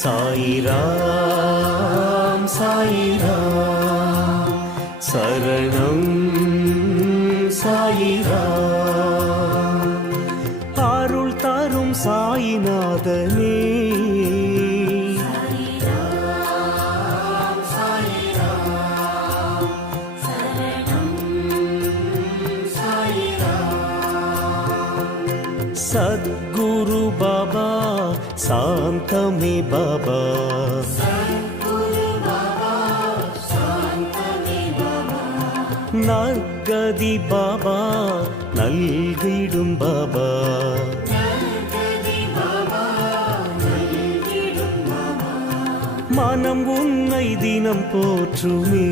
சாயிராம் சாயிராம் சரணம் சாயிராம் அருள் தரும் சாயிநாதனே சத்குரு பாபா சாந்தமே பாபா நற்கதி பாபா நல்கிடும் பாபா மனம் உன்னை தினம் போற்றுமே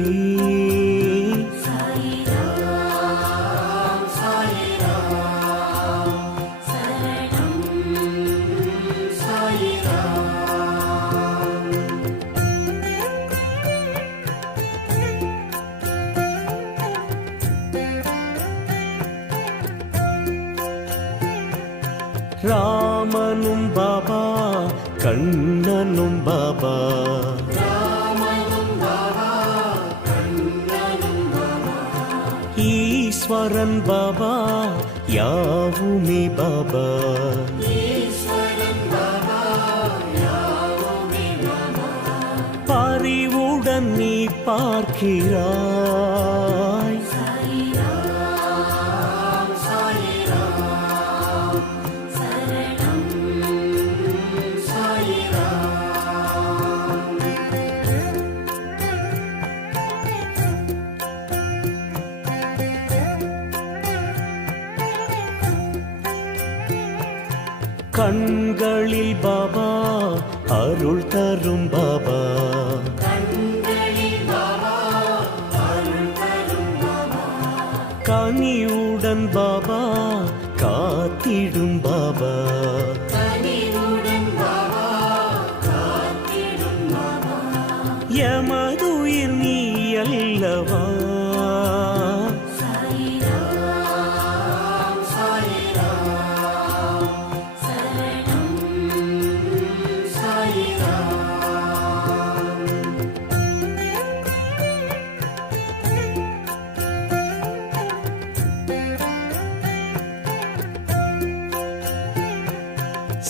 ராமனும் பாபா கண்ணனும் பாபா ஈஸ்வரன் பாபா யாவுமே பாபா பரிவுடன் நீ பார்க்கிறாய் கண்களில் பாபா அருள் தரும் பாபா கனிவுடன் பாபா காத்திடும் பாபா எமதுயிர் நீ அல்லவா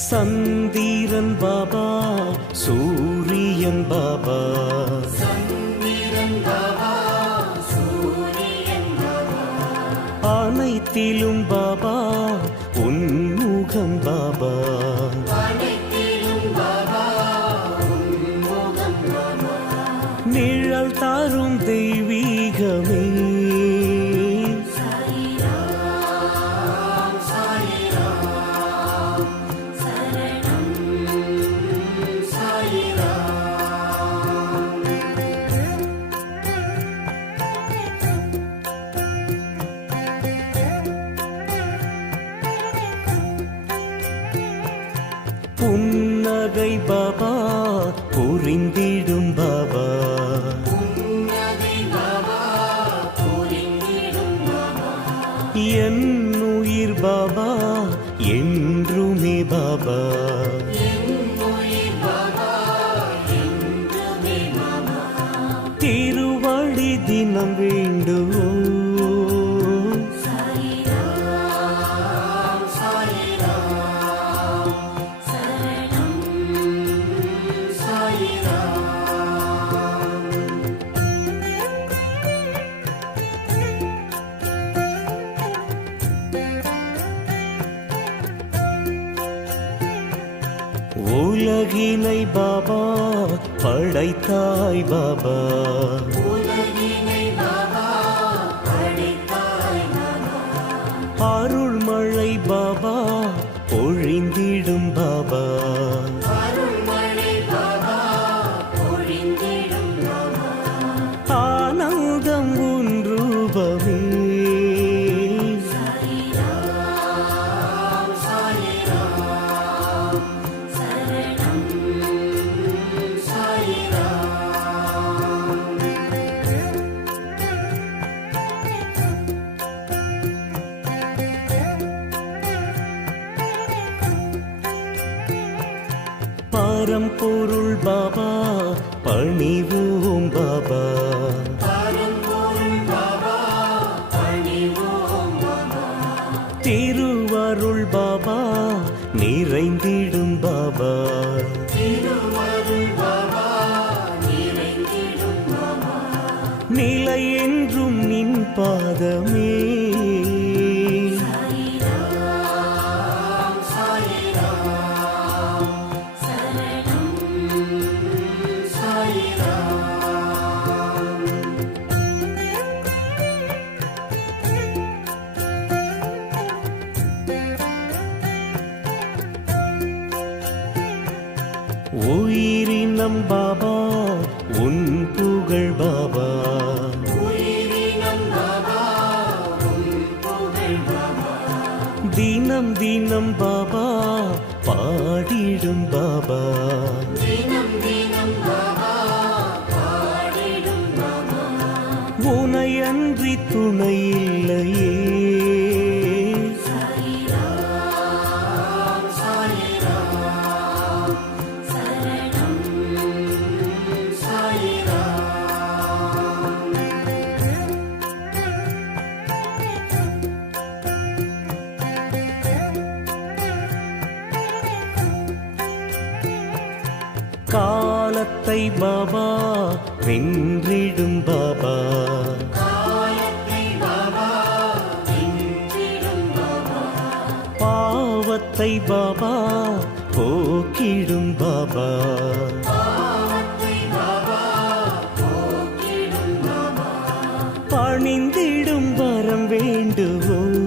சந்திரன் பாபா சூரியன் பாபா அனைத்திலும் பாபா உன்முகம் பாபா நிழல் தாரும் தெய்வீகமே புன்னகை பாபா புரிந்திடும் பாபா என் உயிர் பாபா என்றுமே பாபா திருவடி தினம் வேண்டுவோம் உலகினை பாபா படைத்தாய் பாபா அருள்மழை பாபா பொழிந்திடும் பாபா ஆனந்தம் உன் ரூபமே பரம்பொருள் பாபா பணிவோம் பாபா. திருவருள் பாபா நிறைந்திடும் பாபா. நிலை என்றும் நின் பாதமே. உயிரினம் பாபா உன் புகழ் பாபா. தினம் தினம் பாபா பாடிடும் பாபா. உனையன்றி துணை இல்லையே. காலத்தை பாபா வென்றிடும் பாபா. பாவத்தை பாபா போக்கிடும் பாபா. பணிந்திடும் வரம் வேண்டுவோம்.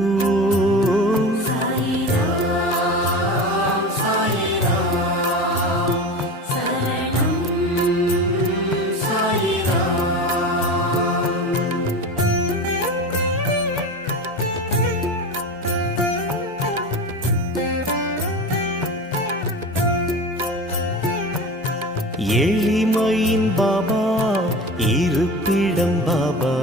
எளிமையின் பாபா இருப்பிடம் பாபா.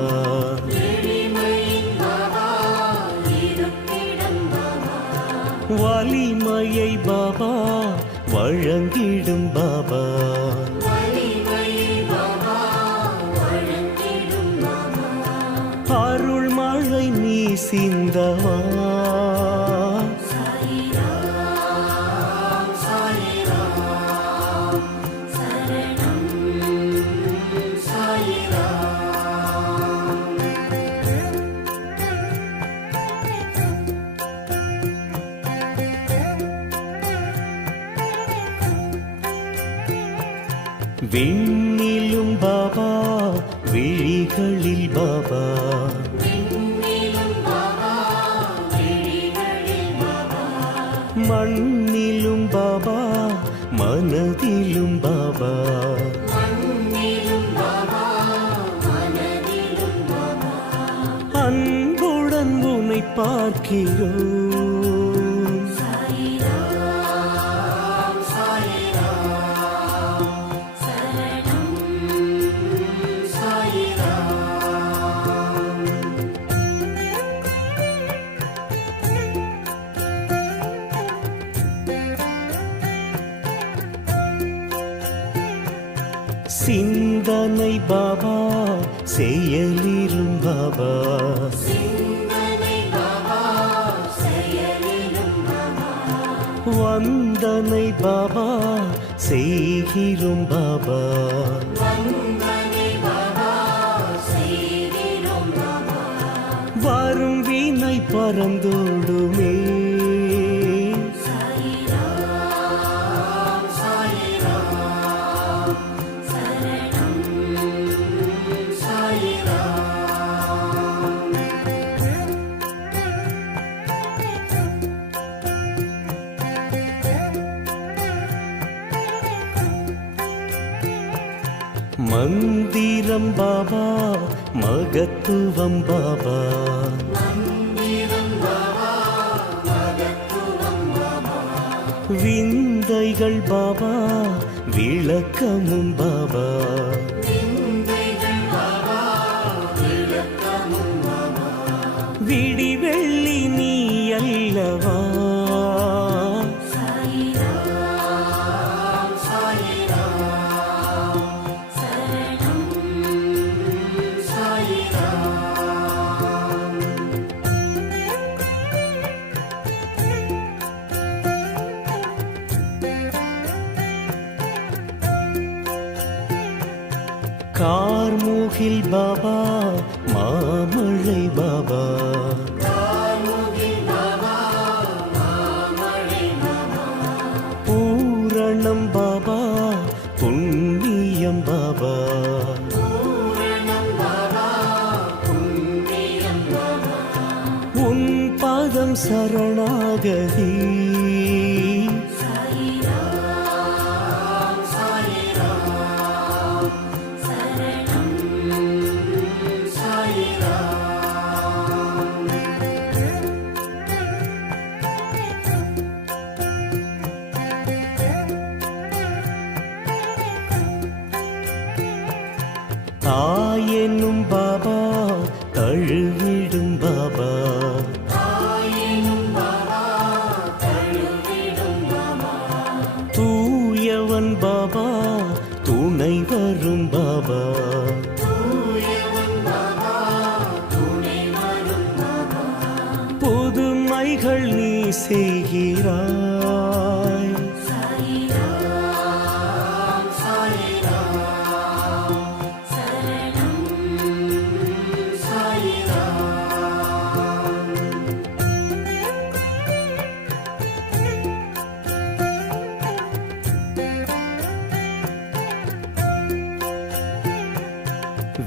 வலிமையை பாபா வழங்கிடும் பாபா. அருள் மழை நீ சிந்தவா. விண்ணிலும் பாபா விழிகளில் பாபா. மண்ணிலும் பாபா மனதிலும் பாபா. அன்புடன் உன்னை பார்க்கிறோம். சிந்தனை பாபா செயலிலும் பாபா. வந்தனை பாபா செய்கிறோம் பாபா. வரும் வீணை பறந்தோடுமே. மந்திரம் பாபா மகத்துவம் பாபா. விந்தைகள் பாபா விளக்கமும் பாபா. விடி வெள்ளி நீ அல்லவா. கார்முகில் பாபா மாமழை பாபா பூரணம் பாபா புண்ணியம் பாபா உன் பாதம் சரணாகதி தாயெனும் பாபா தழுவிடும் பாபா தூயவன் பாபா துணை வரும் பாபா புதுமைகள் நீ செய்கிறாய்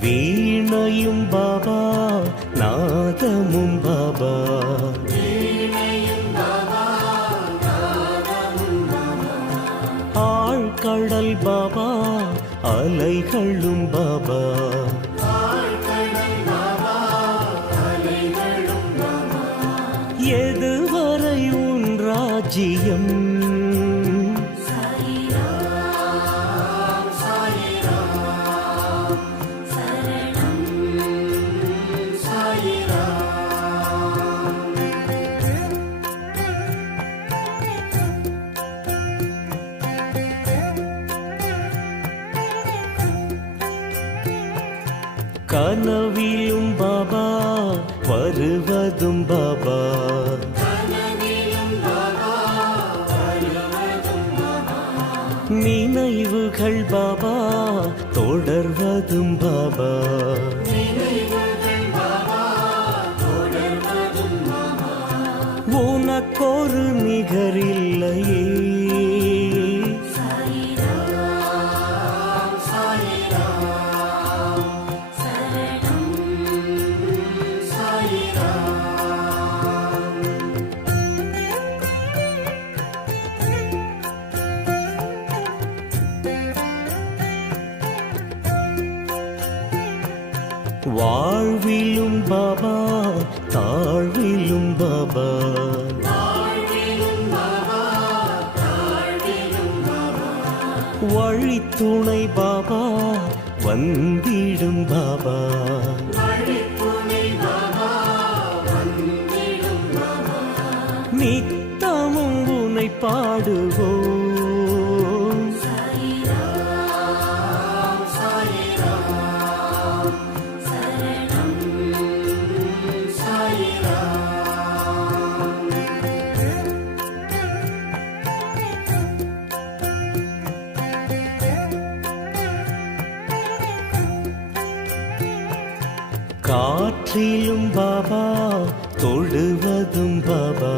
வீணையும் பாபா நாதமும் பாபா ஆழ்கடல் பாபா அலைகளும் பாபா எதுவரை உன் ராஜ்யம் கனவிலும் பாபா வருவதும் பாபா நினைவுகள் பாபா தொடர்வதும் பாபா உனக்கொரு நிகரில்லையே வாழ்விலும் பாபா தாழ்விலும் பாபா வழித்துணை பாபா வந்திடும் பாபா நித்தமும் உனை பாடுவோம் காற்றிலும் பாபா தொழுவதும் பாபா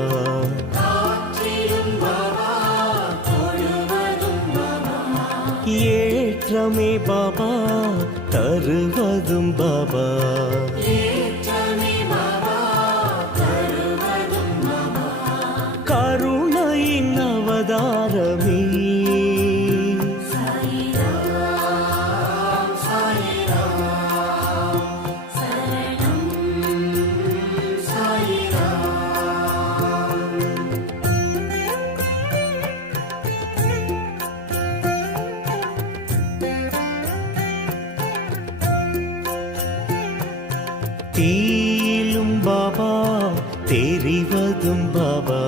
ஏற்றமே பாபா தருவதும் பாபா கருணையின் அவதாரமே தீயிலும் பாபா தெரிவதும் பாபா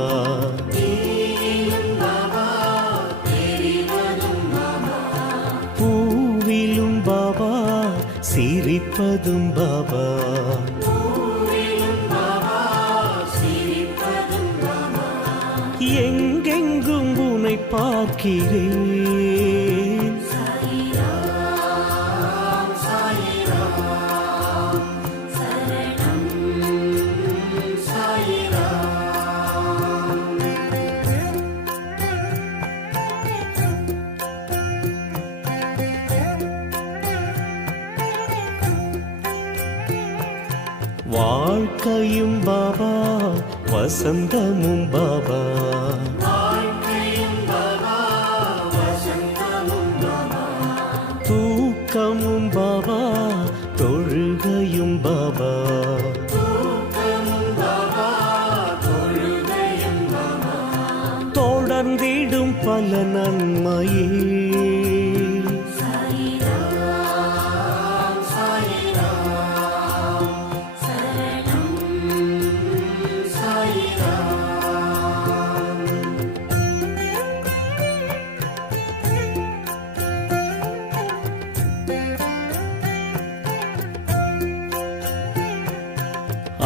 பூவிலும் பாபா சிரிப்பதும் பாபா எங்கெங்கும் உனை பார்க்கிறேன் வாழ்க்கையும் பாபா வசந்தமும் பாபா தூக்கமும் பாபா தொழுகையும் பாபா தொடர்ந்திடும் பல நன்மையே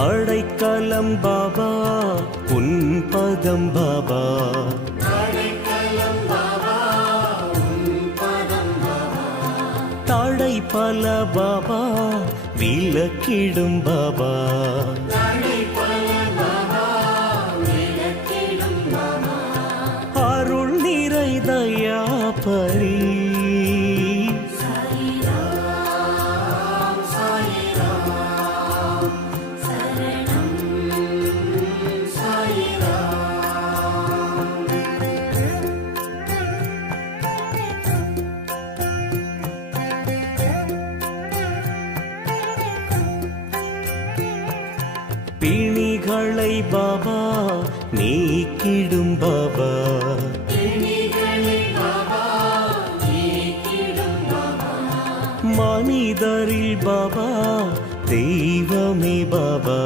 அடைக்கலம் பாபா உன் பதம் பாபா தடை பல பாபா விலக்கிடும் பாபா அருள் நிறை தயா பரி பிணிகளை பாபா நீக்கிடும் பாபா மனிதரில் பாபா தெய்வமே பாபா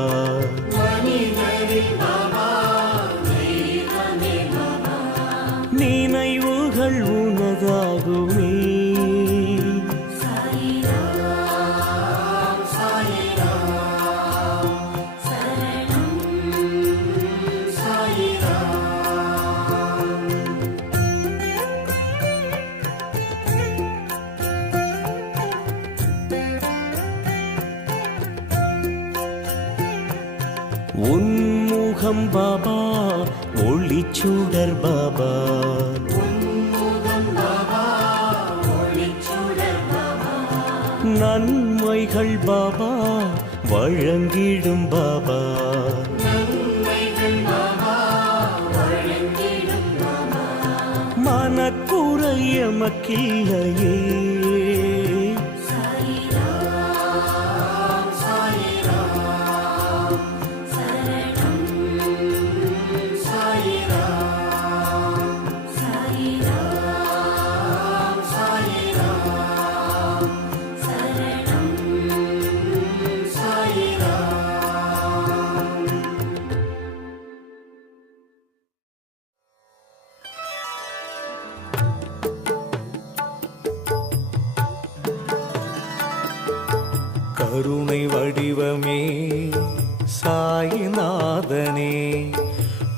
நினைவுகள் உனதாகுமே உன்முகம் பாபா ஒளிச்சுடர் பாபா நன்மைகள் பாபா வழங்கிடும் பாபா மனக்குறை எமக்கில்லையே கருணை வடிவமே சாயிநாதனே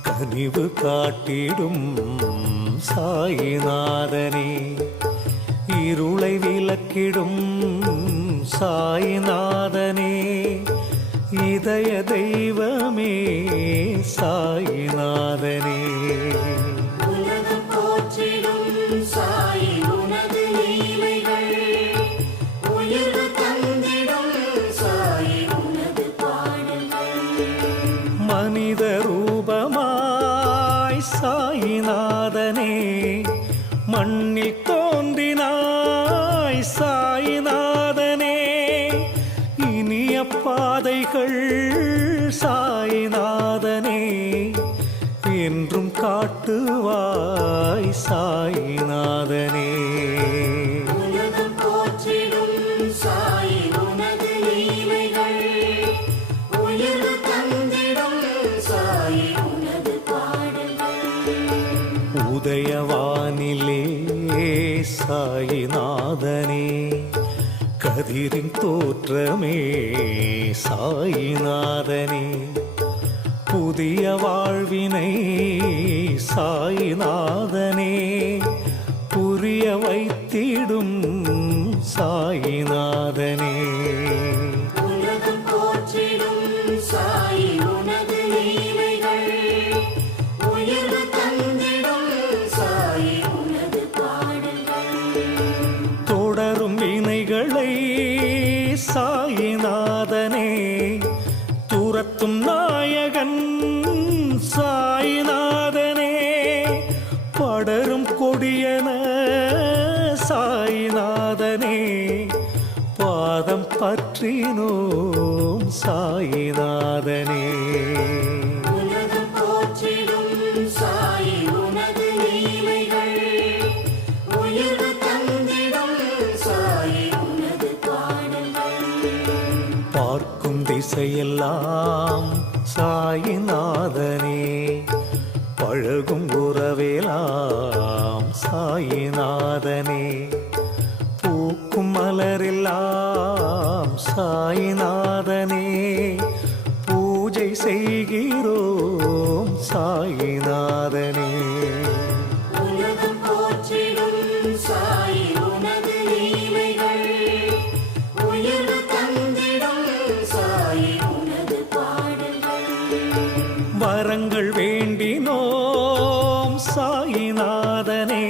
கனிவு காட்டிடும் சாயிநாதனே இருளை விலக்கிடும் சாயிநாதனே இதய தெய்வமே சாயிநாதனே மனித ரூபமாய் சாயிநாதனே மண்ணில் தோன்றினாய் சாயிநாதனே இனிய பாதைகள் சாயிநாதனே என்றும் காட்டுவாய் சாயிநாதனே உதயவானிலே சாயிநாதனே கதிரின் தோற்றமே சாயிநாதனே புதிய வாழ்வினை சாயிநாதனே புரிய வைத்திடும் சாயிநாதனே தொடரும் வினைகளை சாயிநாதனே சாயிநாதனே. உலகம் போற்றிடும் சாயி உனது லீலைகள், உயர்வு தந்திடும் சாயி உனது பாடல்கள். பார்க்கும் திசையெல்லாம் சாயிநாதனே, பழகும் உறவெல்லாம் சாயிநாதனே, பூக்கும் மலரெல்லாம் சாயிநாதனே, பூஜை செய்கிறோம் சாயிநாதனே. உலகம் போற்றிடும் சாயி உனது லீலைகள், உயர்வு தந்திடும் சாயி உனது பாடல்கள். வரங்கள் வேண்டினோம் சாயிநாதனே,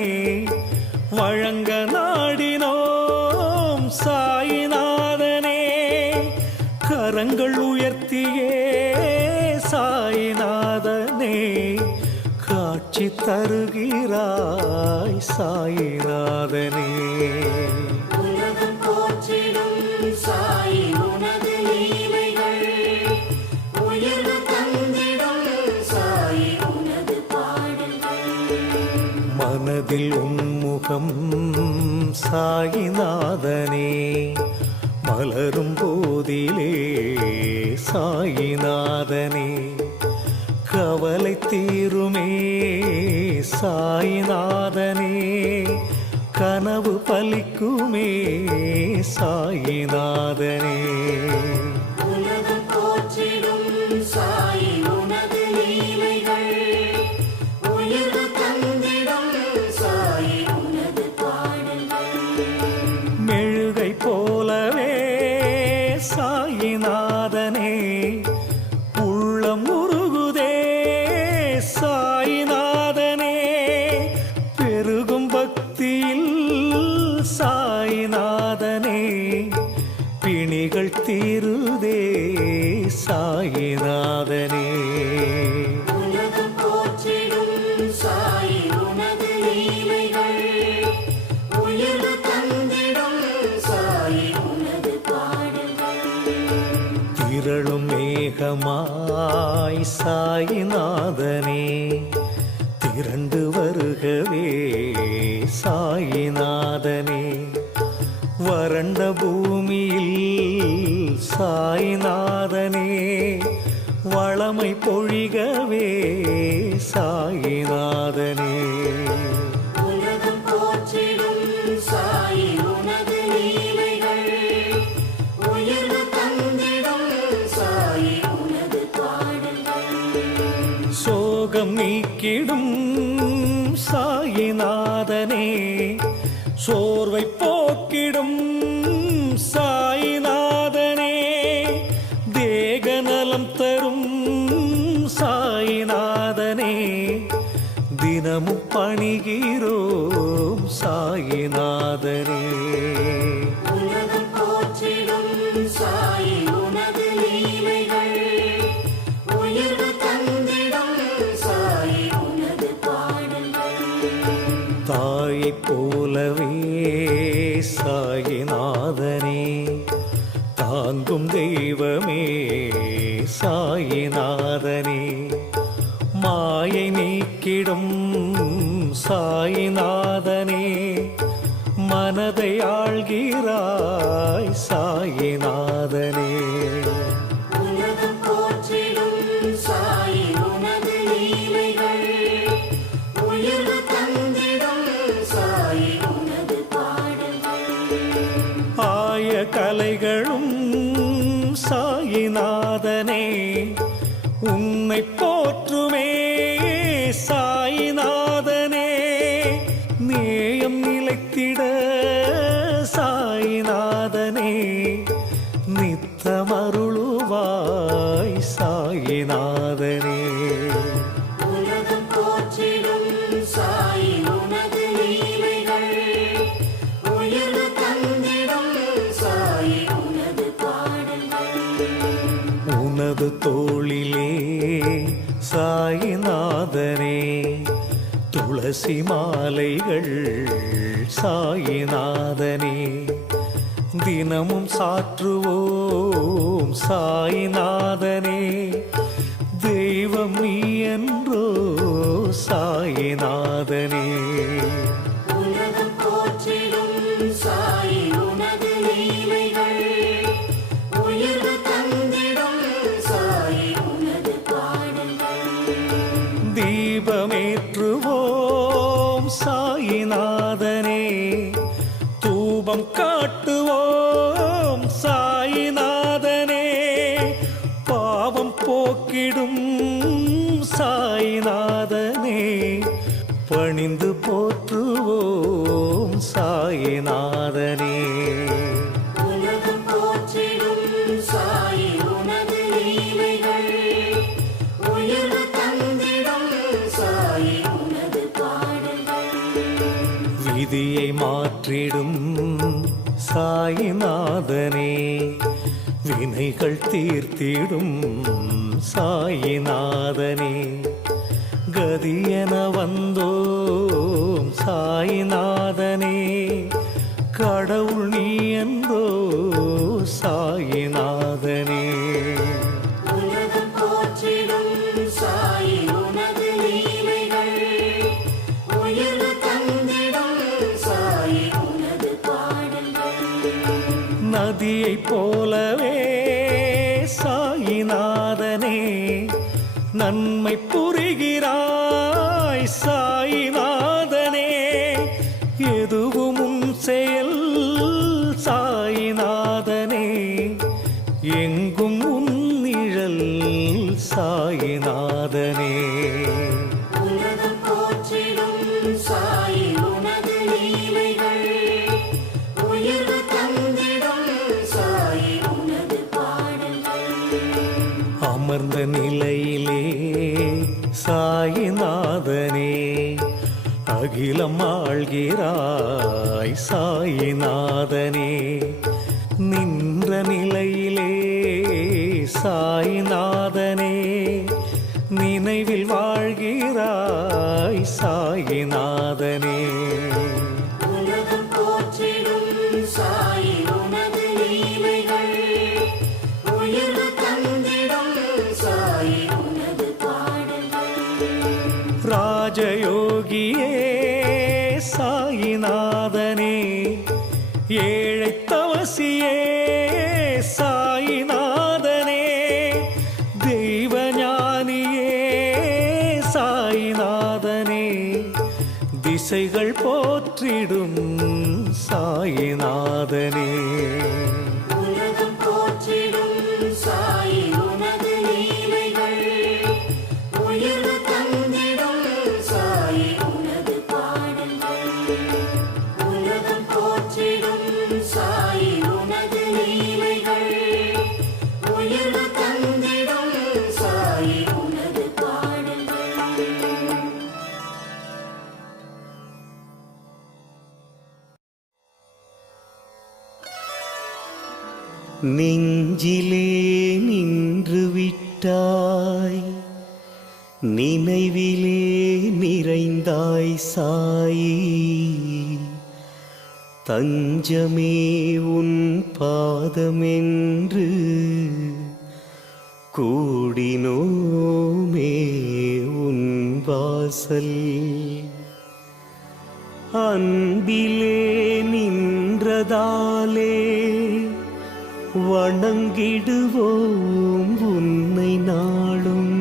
வழங்க நாடினோம் சாயிநாதனே, கரங்கள் உயர்த்தியே சாயிநாதனே, காட்சி தருகிறாய் சாயிநாதனே. உலகம் போற்றிடும் சாயி உனது லீலைகள், உயர்வு தந்திடும் சாயி உனது பாடல்கள். மனதில் உன்முகம் சாயிநாதனே, மலரும் போதிலே சாயிநாதனே, கவலை தீருமே சாயிநாதனே, கனவு பலிக்குமே சாயிநாதனே. உலகம் போற்றிடும் சாயி உனது லீலைகள், உயர்வு தந்திடும் சாயி உனது பாடல்கள். மெழுகை போலவே சாயிநாதனே, உள்ளம் உருகுதே சாயிநாதனே, பெருகும் பக்தியில் சாயிநாதனே, பிணிகள் தீருதே சாயிநாதனே. உலகம் போற்றிடும் சாயி உனது லீலைகள், உயர்வு தந்திடும் சாயி உனது பாடல்கள். திரளும் மேகமாய் சாயிநாதனே, திரண்டு வருகவே சாயிநாதனே, வறண்ட பூமியில் சாயிநாதனே, வளமை பொழிகவே சாயிநாதனே. உலகம் போற்றிடும் சாயி உனது லீலைகள், உயர்வு தந்திடும் சாயி உனது பாடல்கள். சோகம் நீக்கிடும் சாயிநாதனே, சோர்வை போக்கிடும் சாயிநாதனே, தேகநலம் தரும் சாயிநாதனே, தினமும் பணிகிறோம் சாயிநாதனே. உலகம் போற்றிடும் சாயி உனது லீலைகள், உயர்வு தந்திடும் சாயி உனது பாடல்கள். தாயைப் போலவே சாயிநாதனே, தாங்கும் தெய்வமே சாயிநாதனே, மாயை நீக்கிடும் சாயிநாதனே, மனதை ஆள்கிறாய் சாயிநாதனே. உலகம் போற்றிடும் சாயி உனது லீலைகள், உயர்வு தந்திடும் சாயி உனது பாடல்கள். ஆய கலைகளும் சாயிநாதனே, உன்னை போற்றுமே சாயிநாதனே, நேயம் நிலைத்திட சாயிநாதனே, நித்தமருளுவாய் சாயிநாதனே. உலகம் போற்றிடும் சாயி உனது லீலைகள், உயர்வு தந்திடும் சாயி உனது பாடல்கள். உனது தோளிலே சாயிநாதனே, துளசி மாலைகள் சாயிநாதனே, தினமும் சாற்றுவோம் சாயிநாதனே, தெய்வம் நீ என்றோ சாயிநாதனே. உலகம் போற்றிடும் சாயி உனது லீலைகள், உயர்வு தந்திடும் சாயி உனது பாடல்கள். தீபமேற்றுவோம் சாயிநாதனே, தூபம் காட்டுவோம் சாயிநாதனே, பாவம் போக்கிடும் சாயிநாதனே, பணிந்து போற்றுவோம் சாயிநாதனே. உலகம் போற்றிடும் சாயி உனது லீலைகள், உயர்வு தந்திடும் சாயி உனது பாடல்கள். விதியை மாற்றிடும் சாயிநாதனே, வினைகள் தீர்த்திடும் சாயிநாதனே, கதியென வந்தோம் சாயிநாதனே, கடவுள் நீ என்றோ சாயிநாதனே. உலகம் போற்றிடும் சாயி உனது லீலைகள், உயர்வு தந்திடும் சாயி உனது பாடல்கள். நதியைப் போலவே சாயிநாதனே, நன்மை புரிகிறாய் சாயிநாதனே, எதுவும் உன் செயல் சாயிநாதனே, எங்கும் உன் நிழல் சாயிநாதனே. உலகம் போற்றிடும் சாயி உனது லீலைகள், உயர்வு தந்திடும் சாயி உனது பாடல்கள். அமர்ந்த நிலையிலே சாயிநாதனே, அகிலம் ஆள்கிறாய் சாயிநாதனே, நின்ற நிலையிலே சாயிநாதனே, நினைவில் வாழ்கிறாய் சாயிநாதனே. உலகம் போற்றிடும் சாயி உனது லீலைகள், உயர்வு தந்திடும் சாயி உனது பாடல்கள். ராஜயோகியே சாயிநாதனே, ஏழை தவசியே சாயிநாதனே, தெய்வஞானியே சாயிநாதனே, திசைகள் போற்றிடும் சாயிநாதனே. உலகம் போற்றிடும் சாயி உனது லீலைகள், உயர்வு தந்திடும் சாயி உனது பாடல்கள். உலகம் போற்றிடும் சாயி உனது லீலைகள், உயர்வு தந்திடும் சாயி உனது பாடல்கள். நெஞ்சிலே நின்று விட்டாய், நினைவிலே நிறைந்தாய் சாயி, தஞ்சமே உன் பாதமென்று கூடினோமே உன் வாசல். அன்பிலே நின்றதாலே வணங்கிடுவோம் உன்னை நாளும்,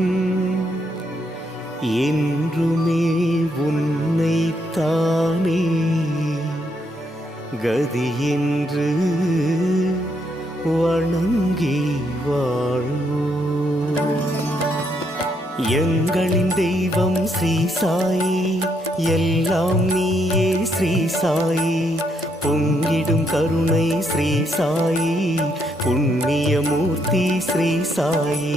என்றுமே உன்னைத்தானே கதி என்று வணங்கி வாழ்வோம். எங்களின் தெய்வம் ஸ்ரீ சாயி, எல்லாம் நீயே ஸ்ரீ சாயி, பொங்கிடும் கருணை ஸ்ரீ சாயி, புண்ணியமூர்த்தி ஸ்ரீ சாயி.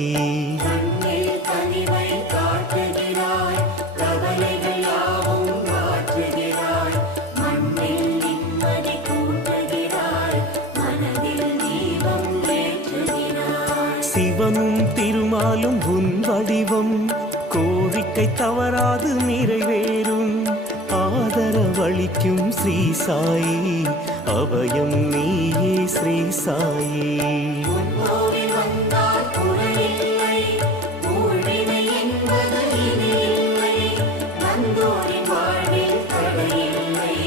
கண்ணில் கனிவை காட்டுகிறாய், கவலைகள் யாவும் மாற்றுகிறாய், மண்ணில் நிம்மதி கூட்டுகிறாய், மனதில் தீபம் ஏற்றுகிறாய். சிவனும் திருமாலும் உன் வடிவம், கோரிக்கை தவறாது நிறைவேறும் ஆதரவு உணவளிக்கும் ஸ்ரீ சாயி, அபயம் நீயே ஸ்ரீ சாயி. கோவில் வந்தால் குறையில்லை, ஊழ்வினை என்பது இனி இல்லை. வந்தோரின் வாழ்வில் தடையில்லை,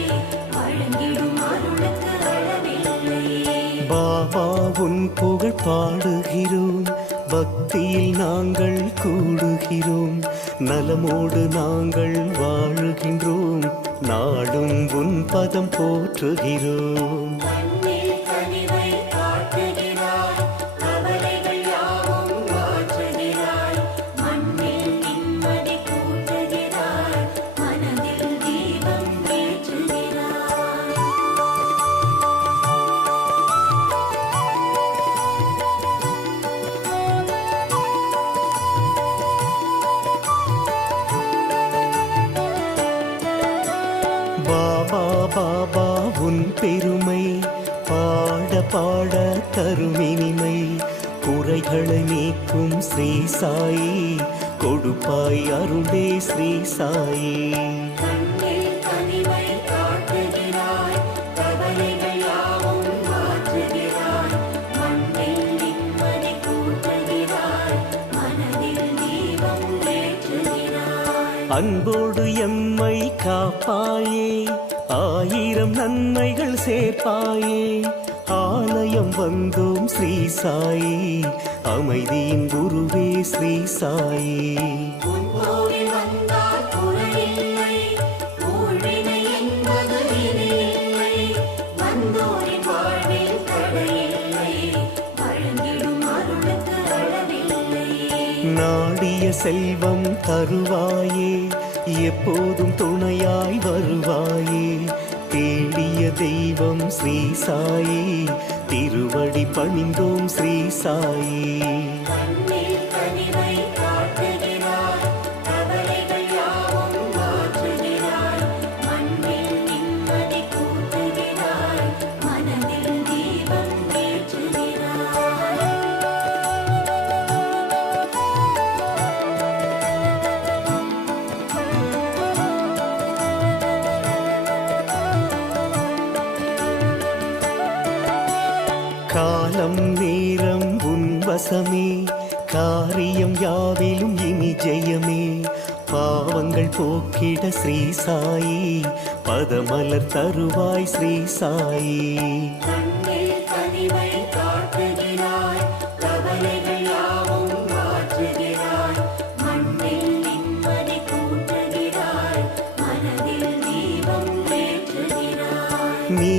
வழங்கிடும் அருளுக்கு அளவில்லை. பாபா உன் புகழ் பாடுகிறோம், பக்தியில் நாங்கள் கூடுகிறோம். நலமோடு நாங்கள் வாழுகின்றோம், நாடும் உன் பதம் போற்றுகிறோம். கண்ணில் கனிவை காட்டுகிறாய், கவலைகள் யாவும் மாற்றுகிறாய். மண்ணில் நிம்மதி கூட்டுகிறாய், மனதில் தீபம் ஏற்றுகிறாய். பாபா பாபா உன் பெருமை பாட பாட தருமினிமை. குறைகளை நீக்கும் ஸ்ரீ சாயி, கொடுப்பாய் அருளே ஸ்ரீ சாயி. கண்ணில் கனிவை காட்டுகிறாய், கவலைகள் யாவும் மாற்றுகிறாய். மண்ணில் நிம்மதி கூட்டுகிறாய், மனதில் தீபம் ஏற்றுகிறாய். அன்போடு எம்மை காப்பாயே, ஆயிரம் நன்மைகள் சேர்ப்பாயே. ஆலயம் வந்தோம் ஸ்ரீ சாயி, அமைதியின் குருவே ஸ்ரீ சாயி. உன் கோவில் வந்தால் குறையில்லை, ஊழ்வினை என்பது இனி இல்லை. வந்தோரின் வாழ்வில் தடையில்லை, வழங்கிடும் அருளுக்கு அளவில்லை. நாடிய செல்வம் தருவாயே, எப்போதும் துணையாய் வருவாயே. தேடிய தெய்வம் ஸ்ரீ சாயி, திருவடி பணிந்தோம் ஸ்ரீ சாயி. கண்ணில் கனிவை காட்டுகிறாய், கவலைகள் யாவும் மாற்றுகிறாய். மண்ணில் நிம்மதி கூட்டுகிறாய், மனதில் தீபம் ஏற்றுகிறாய். காலம் நேரம் உன் வசமே, காரியம் யாவிலும் இனி ஜெயமே. பாவங்கள் போக்கிட ஸ்ரீ சாயி, பதமலர் தருவாய் ஸ்ரீ சாயி. கண்ணில் கனிவை காட்டுகிறாய், கவலைகள் யாவும் மாற்றுகிறாய். மண்ணில் நிம்மதி கூட்டுகிறாய், மனதில் தீபம் ஏற்றுகிறாய். நீ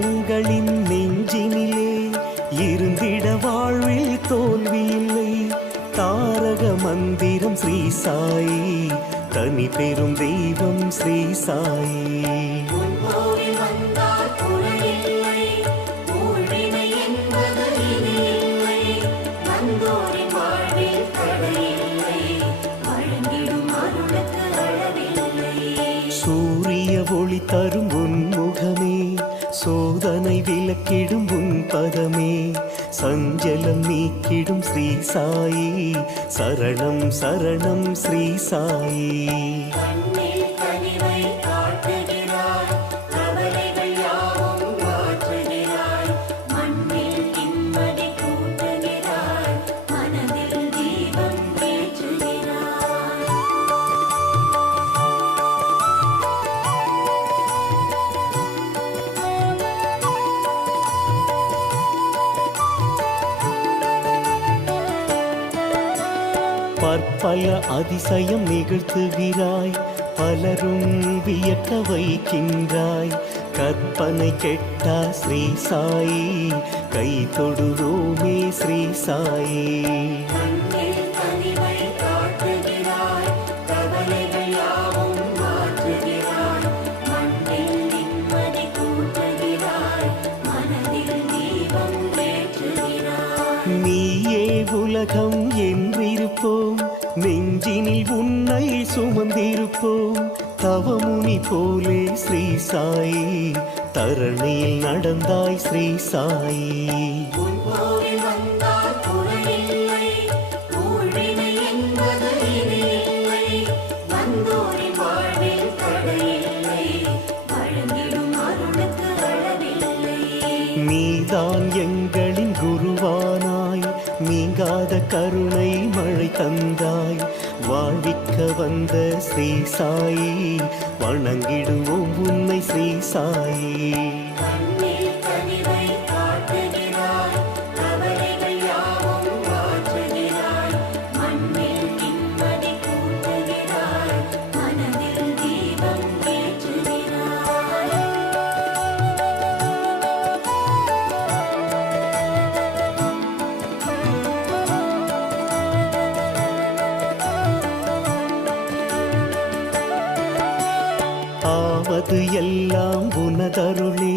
எங்களின் நெஞ்சினிலே இருந்திட வாழ்வில் தோல்வியில்லை. தாரக மந்திரம் ஸ்ரீ சாயி, தனி பெரும் தெய்வம் ஸ்ரீ சாயி. உன் கோவில் வந்தால் குறையில்லை, ஊழ்வினை என்பது இனி இல்லை. வந்தோரின் வாழ்வில் தடையில்லை, வழங்கிடும் அருளுக்கு அளவில்லை. சூரிய ஒளி தரும் உன் முகமே, சோதனை விலக்கிடும் உன் பதமே. சஞ்சலம் நீக்கிடும் ஸ்ரீ சாயி, சரணம் சரணம் ஸ்ரீ சாயி. கண்ணில் கனிவை காட்டுகிறாய், கவலைகள் யாவும் மாற்றுகிறாய். மண்ணில் நிம்மதி கூட்டுகிறாய், மனதில் தீபம் ஏற்றுகிறாய். பற்பல அதிசயம் நிகழ்த்துகிறாய், பலரும் வியக்க வைக்கின்றாய். கற்பனை கெட்டா ஸ்ரீ சாயி, கை தொடுவோமே ஸ்ரீ சாயி. கண்ணில் கனிவை காட்டுகிறாய், கவலைகள் யாவும் மாற்றுகிறாய். மண்ணில் நிம்மதி கூட்டுகிறாய், மனதில் தீபம் ஏற்றுகிறாய். நீயே உலகம் என்றிருப்போம், நெஞ்சினில் உன்னை சுமந்திருப்போம். தவமுனி போலே ஸ்ரீ சாயி, தரணியில் நடந்தாய் ஸ்ரீ சாயி. உன் கோவில் வந்தால் குறையில்லை, ஊழ்வினை என்பது இனி இல்லை. வந்தோரின் வாழ்வில் தடையில்லை, நீங்காத கருணை மழை தந்தாய். வாழ்விக்க வந்த ஸ்ரீ சாயி, வணங்கிடுவோம் உன்னை ஸ்ரீ சாயி. கண்ணில் கனிவை காட்டுகிறாய், கவலைகள் யாவும் மாற்றுகிறாய், மண்ணில் நிம்மதி கூட்டுகிறாய், மனதில் தீபம் ஏற்றுகிறாய். ஆவது எல்லாம் உனதருளே,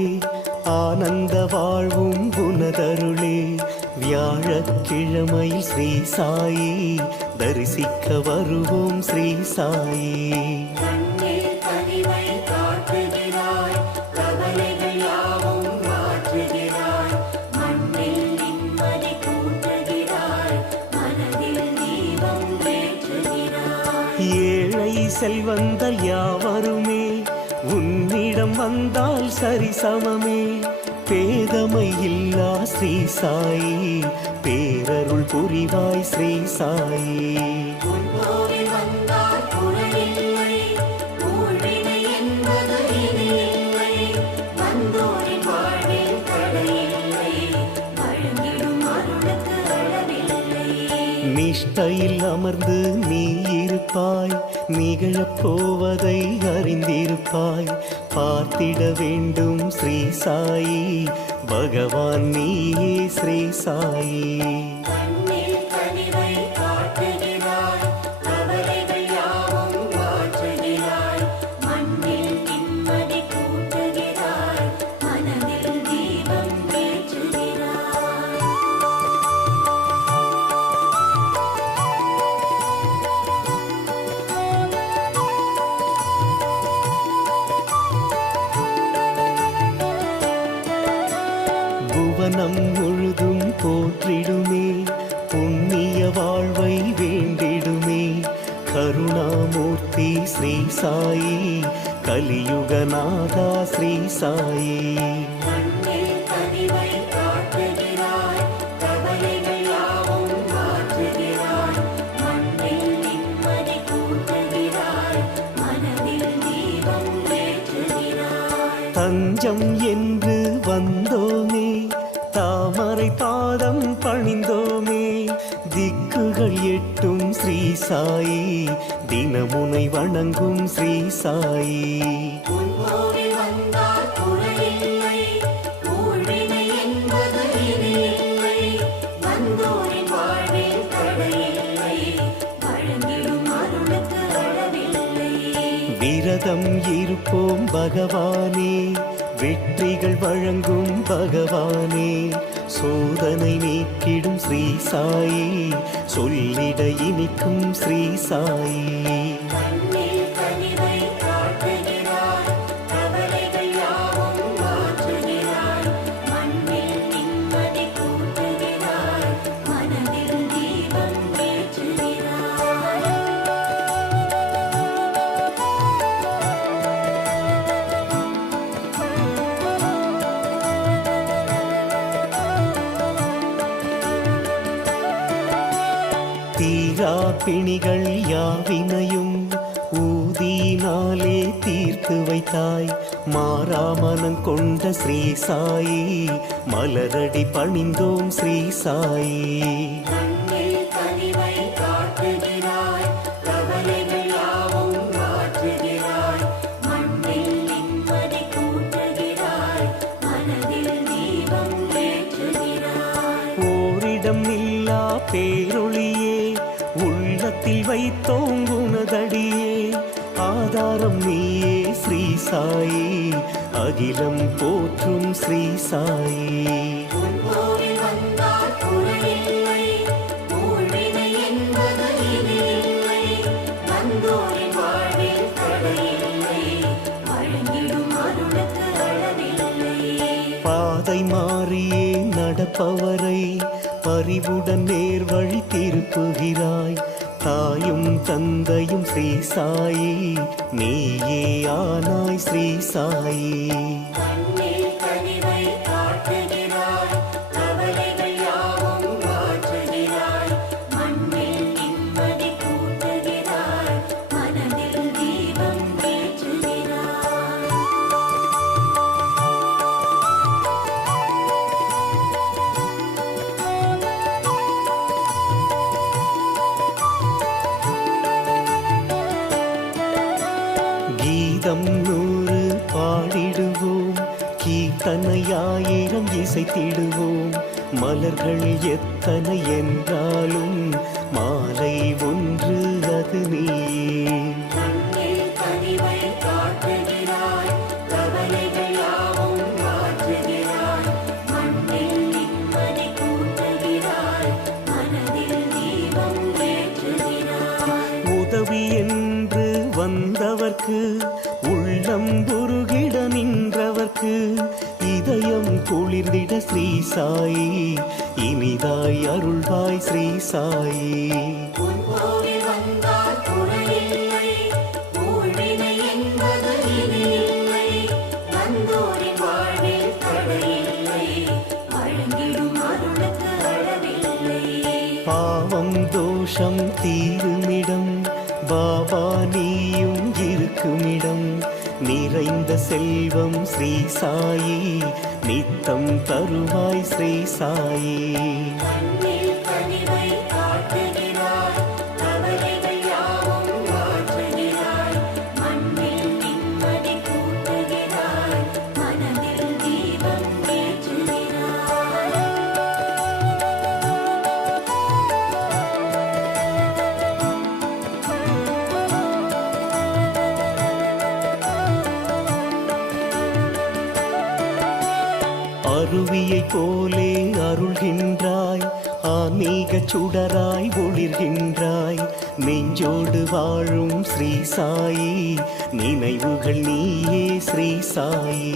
ஆனந்த வாழ்வும் உனதருளே. வியாழக்கிழமை ஸ்ரீ சாயி, தரிசிக்க வருவோம் ஸ்ரீ சாயி. கண்ணில் கனிவை காட்டுகிறாய், கவலைகள் யாவும் மாற்றுகிறாய், மண்ணில் நிம்மதி கூட்டுகிறாய், மனதில் தீபம் ஏற்றுகிறாய். ஏழை செல்வந்தல் யாவருமே உன்னிடம் வந்தால் சரிசமமே. பேதமை இல்லா ஸ்ரீ சாயி, பேரருள் புரிவாய் ஸ்ரீ சாயி. உன் கோவில் வந்தால் குறையில்லை, ஊழ்வினை என்பது இனி இல்லை, வந்தோரின் வாழ்வில் தடையில்லை, வழங்கிடும் அருளுக்கு அளவில்லை. நிஷ்டையில் அமர்ந்து நீ இருப்பாய், நிகழப் போவதை அறிந்திருப்பாய். பார்த்திட வேண்டும் ஸ்ரீ சாயி, பகவான் நீயே ஸ்ரீ சாயி. கண்ணில் கனிவை காட்டுகிறாய், கவலைகள் யாவும் மாற்றுகிறாய், மண்ணில் நிம்மதி கூட்டுகிறாய், மனதில் தீபம் ஏற்றுகிறாய். புவனம் முழுதும் போற்றிடுமே, புண்ணிய வாழ்வை வேண்டிடுமே. கருணாமூர்த்தி ஸ்ரீ சாயி, கலியுகநாதா ஸ்ரீ சாயி. கண்ணில் கனிவை காட்டுகிறாய், கவலைகள் யாவும் மாற்றுகிறாய், மண்ணில் நிம்மதி கூட்டுகிறாய், மனதில் தீபம் ஏற்றுகிறாய். தஞ்சம் என்று வந்தோமே, தாமரை பாதம் பணிந்தோமே. திக்குகள் எட்டும் ஸ்ரீ சாயி, தினமுனை வணங்கும் ஸ்ரீ சாயி. உன் கோவில் வந்தால் குறையில்லை, ஊழ்வினை என்பது இனி இல்லை, வந்தோரின் வாழ்வில் தடையில்லை, வழங்கிடும் அருளுக்கு அளவில்லை. விரதம் இருப்போம் பகவானே, வெற்றிகள் வழங்கும் பகவானே. சோதனை நீக்கிடும் ஸ்ரீ சாயி, சொல்லிட இனிக்கும் ஸ்ரீ சாயி. கண்ணில் கனிவை காட்டுகிறாய், கவலைகள் யாவும் மாற்றுகிறாய், மண்ணில் நிம்மதி கூட்டுகிறாய், மனதில் தீபம் ஏற்றுகிறாய். தீரா பிணிகள் யாவினையும் ஊதியினாலே தீர்த்து வைத்தாய். மாறாமனம் கொண்ட ஸ்ரீ சாயி, மலரடி பணிந்தோம் ஸ்ரீ சாயி. கண்ணில் கனிவை காட்டுகிறாய், கவலைகள் யாவும் மாற்றுகிறாய், மண்ணில் நிம்மதி கூட்டுகிறாய், மனதில் தீபம் ஏற்றுகிறாய். ஓரிடம் இல்லா பேரொளியே, உள்ளத்தில் வைத்தோம் உனதடியே. ஆதாரம் நீயே ஸ்ரீ சாயி, அகிலம் போற்றும் ஸ்ரீ சாயி. உன் கோவில் வந்தால் குறையில்லை, ஊழ்வினை என்பது இனி இல்லை, வந்தோரின் வாழ்வில் தடையில்லை, வழங்கிடும் அருளுக்கு அளவில்லை. பாதை மாறியே நடப்பவரை பரிவுடன் நேர் வழி திருப்புகிறாய். தாயும் தந்தையும் ஸ்ரீ சாயி, நீயே ஆனாய் ஸ்ரீ சாயி. கண்ணில் கனிவை காட்டுகிறாய், கவலைகள் யாவும் மாற்றுகிறாய், இசைத்திடுவோம். மலர்கள் எத்தனை என்றாலும் மாலை ஒன்று அது நீயே. கண்ணில் கனிவை காட்டுகிறாய், கவலைகள் யாவும் மாற்றுகிறாய், மண்ணில் நிம்மதி கூட்டுகிறாய், மனதில் தீபம் ஏற்றுகிறாய். உதவி என்று வந்தவர்க்கு, உள்ளம் உருகிட நின்றவர்க்கு, இதயம் குளிர்ந்திட ஸ்ரீ சாயி இனிதாய் அருள்வாய் ஸ்ரீ சாயி. உன் கோவில் வந்தால் குறையில்லை, ஊழ்வினை என்பது இனி இல்லை, வந்தோரின் வாழ்வில் தடையில்லை, வழங்கிடும் அருளுக்கு அளவில்லை. பாவம் தோஷம் தீருமிடம், பாபா நீயும் இருக்குமிடம், நிறைந்த செல்வம் ஸ்ரீ சாயி நித்தம் தருவாய் ஸ்ரீ சாயி. கண்ணில் கனிவை காட்டுகிறாய், கவலைகள் யாவும் மாற்றுகிறாய், மண்ணில் நிம்மதி கூட்டுகிறாய், மனதில் தீபம் ஏற்றுகிறாய். அருவியைப் போலே அருள்கின்றாய், ஆன்மீக சுடராய் ஒளிர்கின்றாய், நெஞ்சோடு வாழும் ஸ்ரீ சாயி நினைவுகள் நீயே ஸ்ரீ சாயி.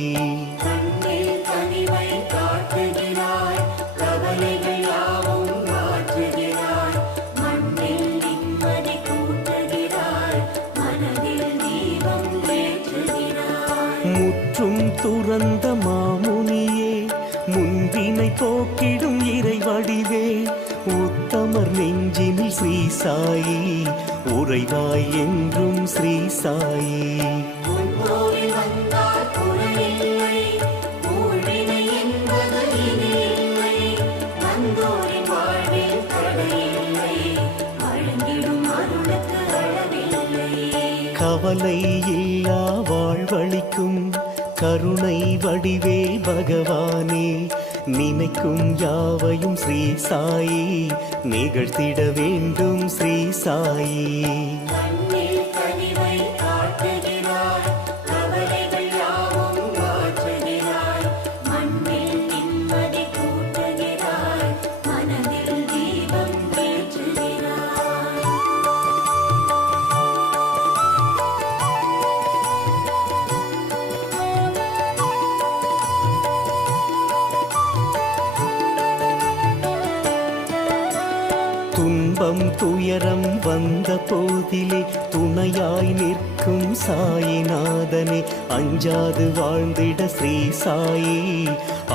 கண்ணில் கனிவை காட்டுகிறாய், கவலைகள் யாவும் மாற்றுகிறாய், மண்ணில் நிம்மதி கூட்டுகிறாய், மனதில் தீபம் ஏற்றுகிறாய். முற்றும் துறந்த மாமுனியே, முன்பினை போக்கிடும் இறைவடிவே, உத்தமர் நெஞ்சினில் ஸ்ரீ சாயி உறைவாய் என்றும் ஸ்ரீ சாயி. உன் கோவில் வந்தால் குறையில்லை, ஊழ்வினை என்பது இனி இல்லை, வந்தோரின் வாழ்வில் தடையில்லை, வழங்கிடும் அருளுக்கு அளவில்லை. கவலை இல்லா வாழ்வழிக்கும் கருணை வடிவே பகவானே, நினைக்கும் யாவையும் ஸ்ரீ சாயி நிகழ்த்திட வேண்டும் ஸ்ரீ சாயி. கண்ணில் கனிவை காட்டுகிறாய், கவலைகள் யாவும் மாற்றுகிறாய், மண்ணில் நிம்மதி கூட்டுகிறாய், மனதில் தீபம் ஏற்றுகிறாய். துன்பம் துயரம் வந்த போதிலே துணையாய் நிற்கும் சாயிநாதனே, அஞ்சாது வாழ்ந்திட ஸ்ரீ சாயி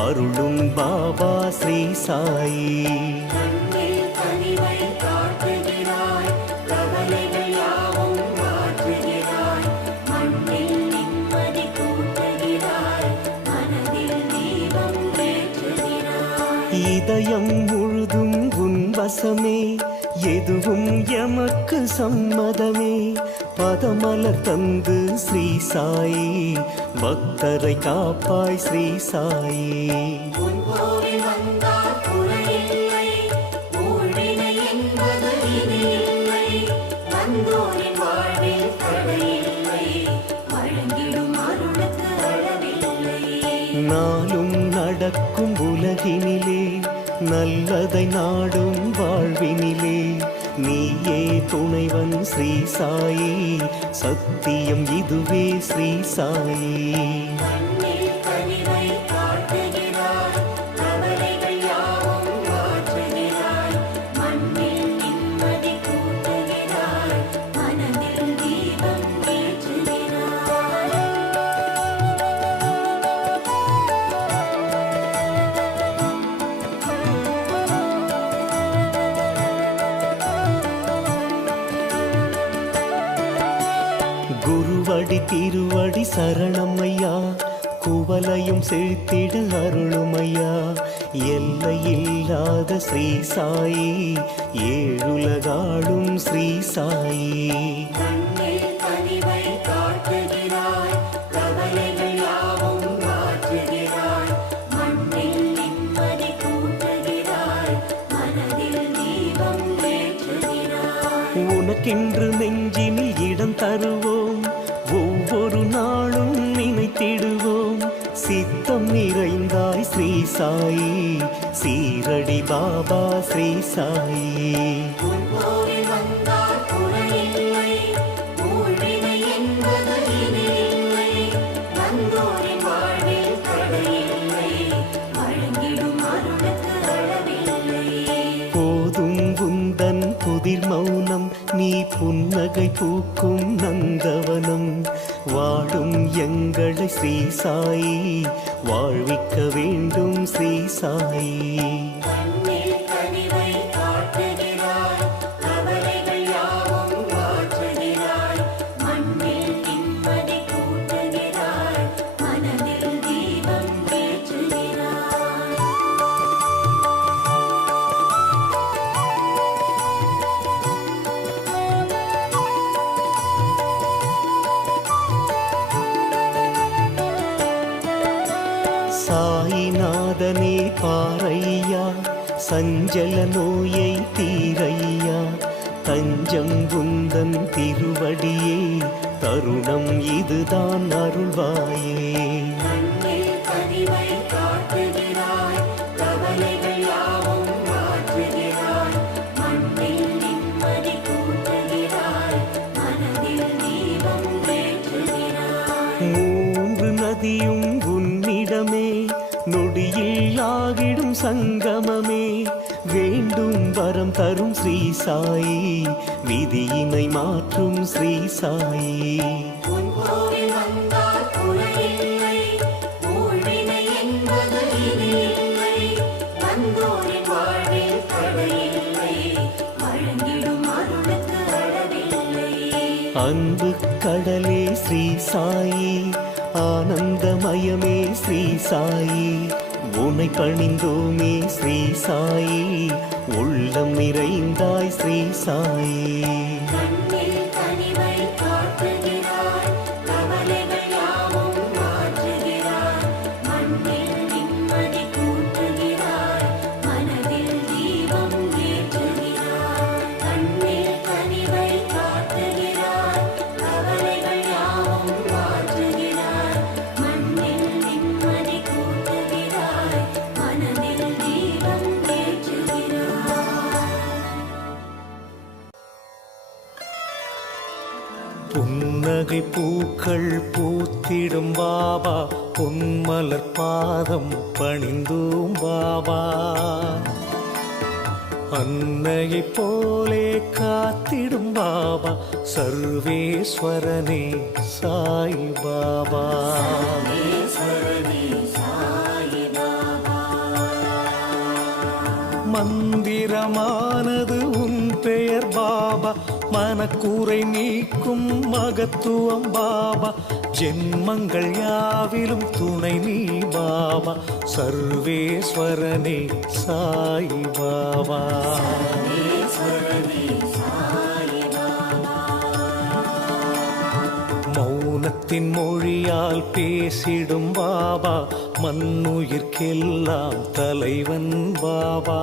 அருளும் பாபா ஸ்ரீ சாயி. கண்ணில் கனிவை காட்டுகிறாய், கவலைகள் யாவும் மாற்றுகிறாய், மண்ணில் நிம்மதி கூட்டுகிறாய், மனதில் தீபம் ஏற்றுகிறாய். இதயம் முழுதும் உன் வசமே, எதுவும் எமக்கு சம்மதமே, பதமலர் தந்து ஸ்ரீ சாயி பக்தரை காப்பாய் ஸ்ரீ சாயி. உன் கோவில் வந்தால் குறையில்லை, ஊழ்வினை என்பது இனி இல்லை, வந்தோரின் வாழ்வில் தடையில்லை, வழங்கிடும் அருளுக்கு அளவில்லை. நாளும் நடக்கும் உலகினிலே, நல்லதை நாடும் வாழ்வினிலே, நீயே துணைவன் ஸ்ரீ சாயி, சத்தியம் இதுவே ஸ்ரீ சாயி. கண்ணில் கனிவை காட்டுகிறாய், கவலைகள் யாவும் மாற்றுகிறாய், மண்ணில் நிம்மதி கூட்டுகிறாய், மனதில் தீபம் ஏற்றுகிறாய். குருவடி திருவடி சரணமையா, குவலையும் செழித்திட அருளுமையா, எல்லையில்லாத ஸ்ரீ சாயி ஏழுலகாளும் ஸ்ரீ சாயி. கண்ணில் கனிவை காட்டுகிறாய், கவலைகள் யாவும் மாற்றுகிறாய், மண்ணில் உனக்கென்று நெஞ்சினில் இடம் தருவோம், ஒவ்வொரு நாளும் நினைத்திடுவோம். சித்தம் நிறைந்தாய் ஸ்ரீ சாயி, சீரடி பாபா ஸ்ரீ சாயி. உன் கோவில் வந்தால் குறையில்லை, ஊழ்வினை என்பது இனி இல்லை. வந்தோரின் வாழ்வில் தடையில்லை, வழங்கிடும் அருளுக்கு அளவில்லை. போதும் உந்தன் புதிர் மௌனம், நீ புன்னகை பூக்கும் நந்தவனம். வாடும் எங்களை ஸ்ரீ சாயி, வாழ்விக்க வேண்டும் ஸ்ரீ சாயி. கண்ணில் கனிவை காட்டுகிறாய், கவலைகள் யாவும் மாற்றுகிறாய். மண்ணில் நிம்மதி கூட்டுகிறாய், மனதில் தீபம் ஏற்றுகிறாய். சாயிநாதனே பாரையா, சஞ்சல நோயை தீரையா. தஞ்சம் உந்தன் திருவடியே, தருணம் இதுதான் அருள்வாயே. கண்ணில் கனிவை காட்டுகிறாய், கவலைகள் யாவும் மாற்றுகிறாய். மண்ணில் நிம்மதி கூட்டுகிறாய், மனதில் தீபம் ஏற்றுகிறாய். மூன்று நதியும் உன்னிடமே, நொடியில் ஆகிடும் சங்கமமே. வேண்டும் வரம் தரும் ஸ்ரீ சாயி, விதியினை மாற்றும் ஸ்ரீ சாயி. உன் கோவில் வந்தால் குறையில்லை, ஊழ்வினை என்பது இனி இல்லை. வந்தோரின் வாழ்வில் தடையில்லை, வழங்கிடும் அருளுக்கு அளவில்லை. அன்பு கடலே ஸ்ரீ சாயி, ஆனந்தமயமே ஸ்ரீ சாயி. உனை பணிந்தோமே ஸ்ரீ சாயி, உள்ளம் நிறைந்தாய் ஸ்ரீ சாயி. கண்ணில் கனிவை காட்டுகிறாய், கவலைகள் யாவும் மாற்றுகிறாய். மண்ணில் நிம்மதி கூட்டுகிறாய், மனதில் தீபம் ஏற்றுகிறாய். கண்ணில் கனிவை காட்டுகிறாய், கவலைகள் யாவும் மாற்றுகிறாய். மண்ணில் நிம்மதி கூட்டுகிறாய், மனதில் தீபம் ஏற்றுகிறாய். புன்னகை பூக்கள் பூத்திடும் பாபா, பொன்மலர் பாதம் பணிந்தோம் பாபா. அன்னையைப் போலே காத்திடும் பாபா, சர்வேஸ்வரனே சாய் பாபா. ஈஸ்வரனே சாயி பாபா. மந்திரமானது உன் பெயர் பாபா, மனக்கூரை நீக்கும் மகத்துவம் பாபா. ஜென்மங்கள் யாவிலும் துணை நீ பாபா, சர்வேஸ்வரனே சாய் பாபா. ஈஸ்வரனே சாயி பாபா. மௌனத்தின் மொழியால் பேசிடும் பாபா, மண்ணுயிர்க்கெல்லாம் தலைவன் பாபா.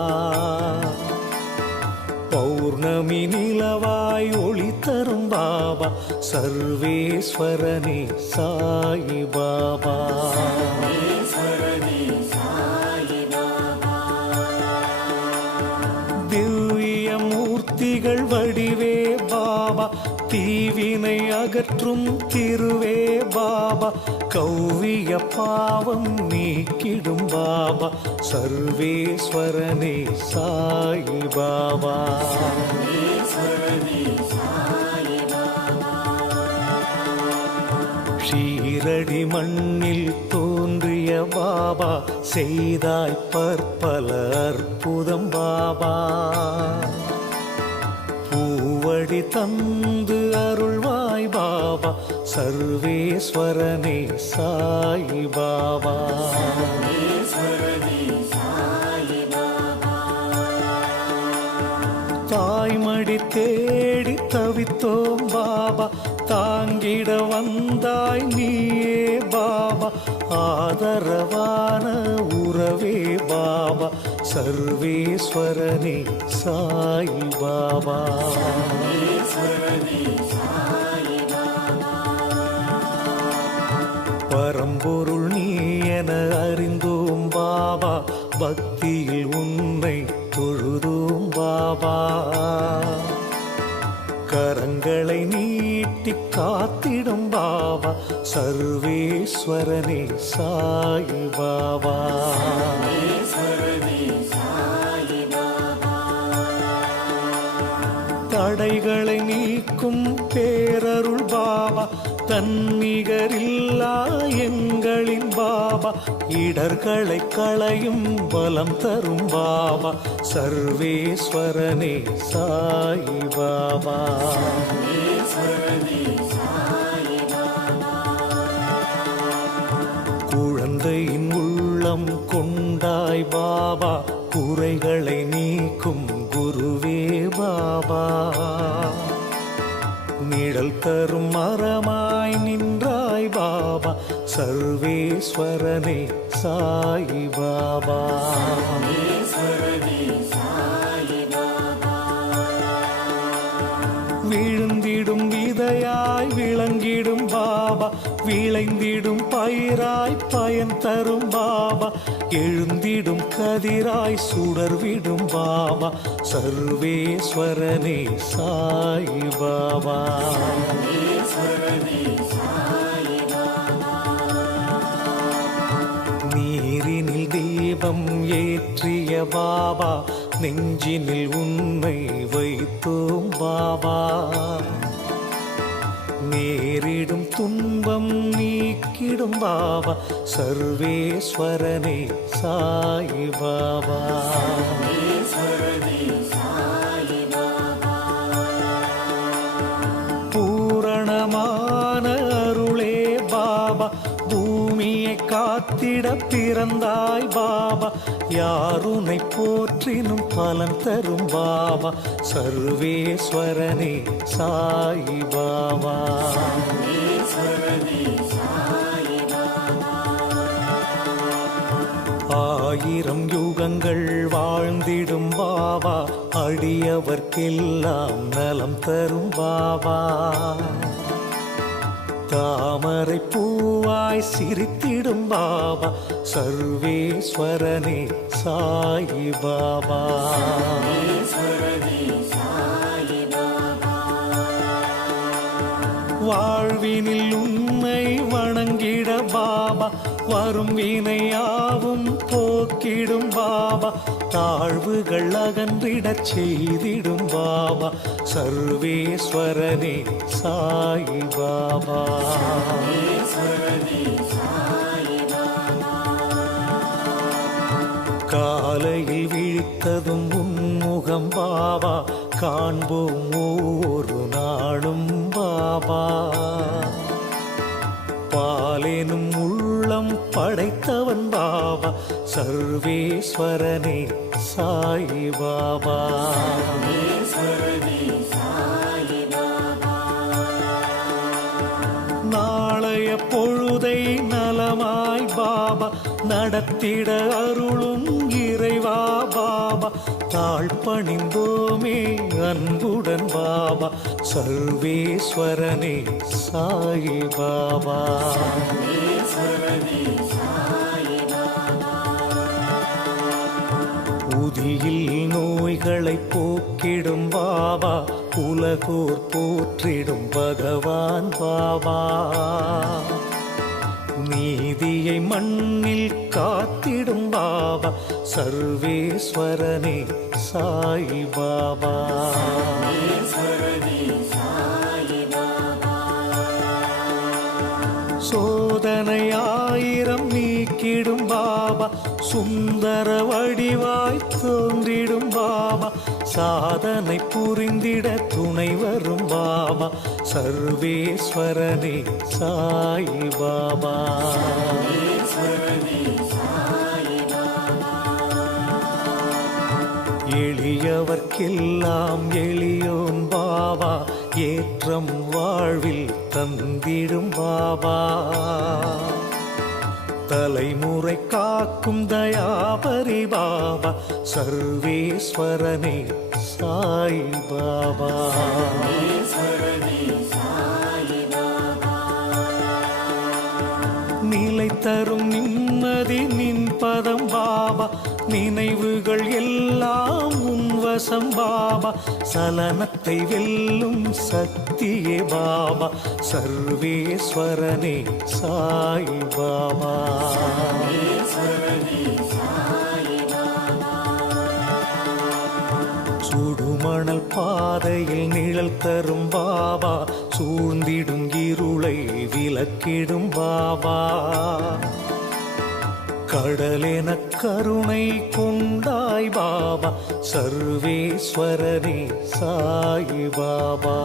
பௌர்ணமி நிலவாய் ஒளி தரும் பாபா, சர்வேஸ்வரனே சாய் பாபா. ஈஸ்வரனே சாயி பாபா. திவ்ய மூர்த்திகள் வடிவே பாபா, தீவினை அகற்றும் திருவே பாபா. கௌவிய பாவம் நீக்கிடும் பாபா, சர்வேஸ்வரனே சாய் பாபா. ஈஸ்வரனே சாயி பாபா. ஷீரடி மண்ணில் தோன்றிய பாபா, செய்தாய் பற்பல அற்புதம் பாபா. பூவடி தந்து அருள்வாய் பாபா, சர்வேஸ்வரனே சாய் பாபா. ஈஸ்வரனே சாயி பாபா. தாய்மடி தேடி தவித்தோம் பாபா, தாங்கிட வந்தாய் நீயே பாபா. ஆதரவான உறவே பாபா, சர்வேஸ்வரனே சாய் பாபா. ராமேஸ்வரனே சாயி பாபா பரம்பொருள் நீ என அறிந்தோம் பாபா, பக்தியில் உன்னை தொழுதோம் பாபா. கரங்களை நீட்டி காத்திடும் பாபா, சர்வேஸ்வரனே சாயி பாபா. ராமேஸ்வரனே சாயி பாபா தடைகளை நீக்கும் பேரருள் பாபா, தன்னிகரில்லா எங்களின் பாபா. இடர்களை களையும் பலம் தரும் பாபா, சர்வேஸ்வரனே சாயி பாபா. ராமேஸ்வரனே சாயி பாபா குழந்தையின் உள்ளம் கொண்டாய் பாபா, குறைகளை நீக்கும் குருவே பாபா. நிழல் தரும் மரமாய் நின்றாய் பாபா, சர்வேஸ்வரனே சாயி பாபா. ராமேஸ்வரனே சாயி பாபா விழுந்திடும் விதையாய் விளங்கிடும் பாபா, விளைந்திடும் பயிராய் பயன் தரும் பாபா. எழுந்திடும் கதிராய் சுடர்விடும் பாபா, சர்வேஸ்வரனே சாயி பாபா. ராமேஸ்வரனே சாயி பாபா நீரினில் தீபம் ஏற்றிய பாபா, நெஞ்சினில் உன்னை வைத்தோம் பாபா. நேரிடும் துன்பம் நீக்கிடும் பாபா, சர்வேஸ்வரனே சாயி பாபா. ராமேஸ்வரனே சாயி பாபா பூரணமான அருளே பாபா, பூமியை காத்திட பிறந்தாய் பாபா. யாருனை போற்றினும் பலன் தரும் பாபா, சர்வேஸ்வரனே சாயி பாபா. ராமேஸ்வரனே சாயி பாபா ஆயிரம் யுகங்கள் வாழ்ந்திடும் பாபா, அடியவர்க்கெல்லாம் நலம் தரும் பாபா. தாமரை பூவாய் சிரித்திடும் பாபா, சர்வேஸ்வரனே சாயி பாபா. ராமேஸ்வரனே சாயி பாபா வாழ்வினில் உன்னை வணங்கிட பாபா, வரும் வினையாவும் போக்கிடும் பாபா. தாழ்வுகள் அகன்றிடச் செய்திடும் பாபா, சர்வேஸ்வரனே சாயி பாபா. ராமேஸ்வரனே சாயி பாபா காலையில் விழித்ததும் உன்முகம் பாபா, காண்போம் ஒவ்வொரு நாளும் பாபா. பாலேனும் உள்ளம் படைத்தவன் பாபா, சர்வேஸ்வரனே சாயி பாபா. ராமேஸ்வரனே சாயி பாபா நாளைய பொழுதை நலமாய் பாபா, நடத்திட அருளும் இறைவா பாபா. தாழ்பணிந்தோமே அன்புடன் பாபா, சர்வேஸ்வரனே சாயி பாபா. ராமேஸ்வரனே சாயி பாபா உதியில் நோய்களை போக்கிடும் பாபா, உலகோர் போற்றிடும் பகவான் பாபா. நீதியை மண்ணில் காத்திடும் பாபா, சர்வேஸ்வரனே சாயி பாபா. ராமேஸ்வரனே சாயி பாபா சோதனை ஆயிரம் நீக்கிடும் பாபா, சுந்தர வடிவாய் தோன்றிடும் பாபா. சாதனை புரிந்திட துணை வரும் பாபா, சர்வேஸ்வரனே சாயி பாபா. ராமேஸ்வரனே சாயி பாபா எளியவர்க்கெல்லாம் எளியோன் பாபா, ஏற்றம் வாழ்வில் தந்திடும் பாபா. தலைமுறை காக்கும் தயாபரி பாபா, சர்வேஸ்வரனே சாயி பாபா. தரும் நிம்மதி நின் பதம் பாபா நினைவுகள் எல்லாம் உன் வசம் பாபா சலனத்தை வெல்லும் சக்தியே பாபா சர்வேஸ்வரனே சாய் பாபா சுடுமணல் பாதையில் நிழல் தரும் பாபா சூழ்ந்திடும் இருளை விலக்கிடும் பாபா கடலென கருணை கொண்டாய் பாபா சர்வேஸ்வரனே சாய் பாபா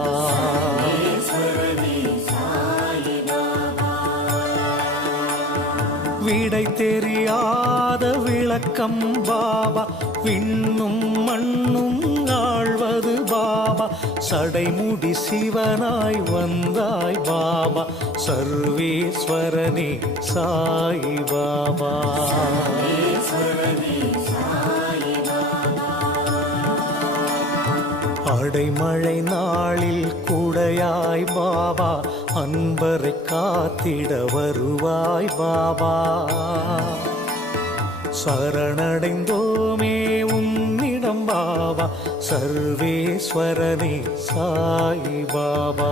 விடை தெரியாத விளக்கம் பாபா விண்ணும் மண்ணும் ஆழ்வது பாபா சடைமுடி சிவனாய் வந்தாய் பாபா சர்வேஸ்வரனே சாய் பாபா அடைமழை நாளில் குடையாய் பாபா அன்பரை காத்திட வருவாய் பாபா சரணடைந்தோமே உன்னிடம் பாபா சர்வேஸ்வரனே சாய் பாபா